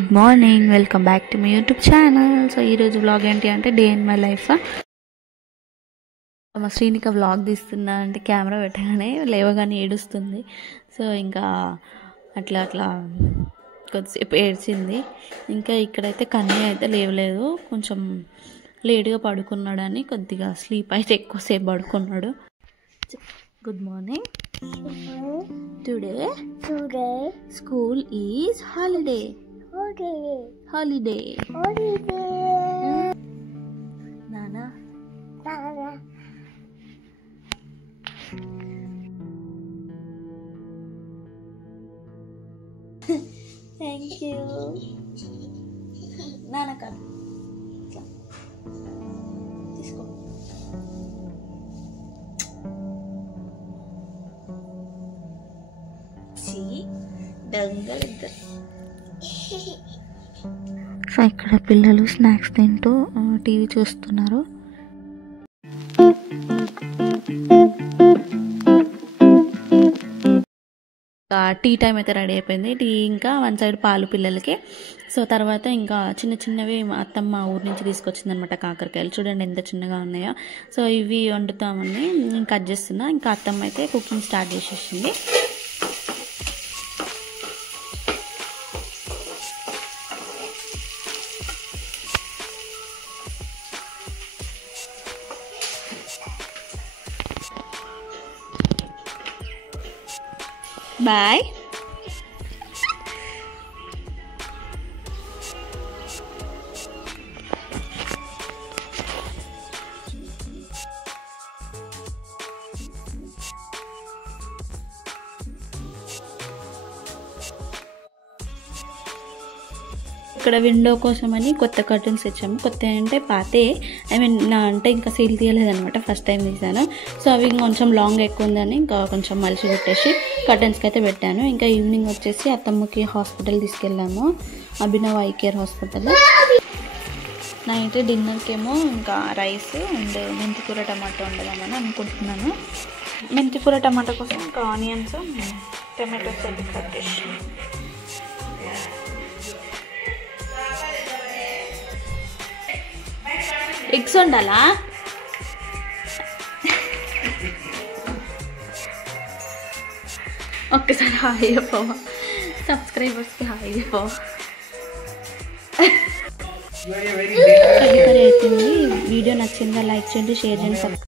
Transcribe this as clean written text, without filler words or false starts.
Good morning, welcome back to my YouTube channel. So ఈరోజు vlog ఏంటి అంటే day in my life. మా Srinika vlog తీస్తున్నా అంటే కెమెరా పెట్టగానే లేవగానే ఏడుస్తుంది. సో ఇంకా అట్లా కొద్దిసేపు ఏడ్చింది. ఇంకా ఇక్కడైతే కన్నయ్య అయితే లేవలేదు, కొంచెం లేట్గా పడుకున్నాడని కొద్దిగా స్లీప్ అయితే ఎక్కువసేపు పడుకున్నాడు. Good morning. Today school is holiday. నానా థ్యాంక్ యూ. నాన్న కాదు తీసుకో. సో ఇక్కడ పిల్లలు స్నాక్స్ తింటూ టీవీ చూస్తున్నారు. టీ టైం అయితే రెడీ అయిపోయింది. టీ ఇంకా వన్ సైడ్ పాలు పిల్లలకి. సో తర్వాత ఇంకా చిన్నవి అత్తమ్మ ఊరి నుంచి తీసుకొచ్చింది అనమాట కాకరకాయలు. చూడండి ఎంత చిన్నగా ఉన్నాయో. సో ఇవి వండుతామని కట్ చేస్తున్నా. ఇంకా అత్తమ్మ అయితే కుకింగ్ స్టార్ట్ చేసేసింది. బాయ్. ఇక్కడ విండో కోసమని కొత్త కర్టన్స్ ఇచ్చాము. కొత్త అంటే పాతే, అంటే ఇంకా సీల్ తీయలేదనమాట, ఫస్ట్ టైం తీసాను. సో అవి కొంచెం లాంగ్ ఎక్కువ ఉందని ఇంకా కొంచెం మలిచి పెట్టేసి కర్టన్స్కి అయితే పెట్టాను. ఇంకా ఈవినింగ్ వచ్చేసి అత్తమ్మకి హాస్పిటల్ తీసుకెళ్ళాము, Abhinav eye care hospital. Night డిన్నర్కి ఏమో ఇంకా రైస్ అండ్ మెంతికూర టమాటో వండదామని అనుకుంటున్నాను. మెంతికూర టమాటో కోసం ఇంకా ఆనియన్స్ టమాటోస్ అయితే కట్ చేసి ఎగ్స్ వండాలా. ఒక్కసారి హాయ్ చెప్పవా, సబ్స్క్రైబర్స్కి హాయ్ చెప్పవా. కర్రీ అయిపోయింది. వీడియో నచ్చిందా లైక్ చేయండి, షేర్ చేయండి.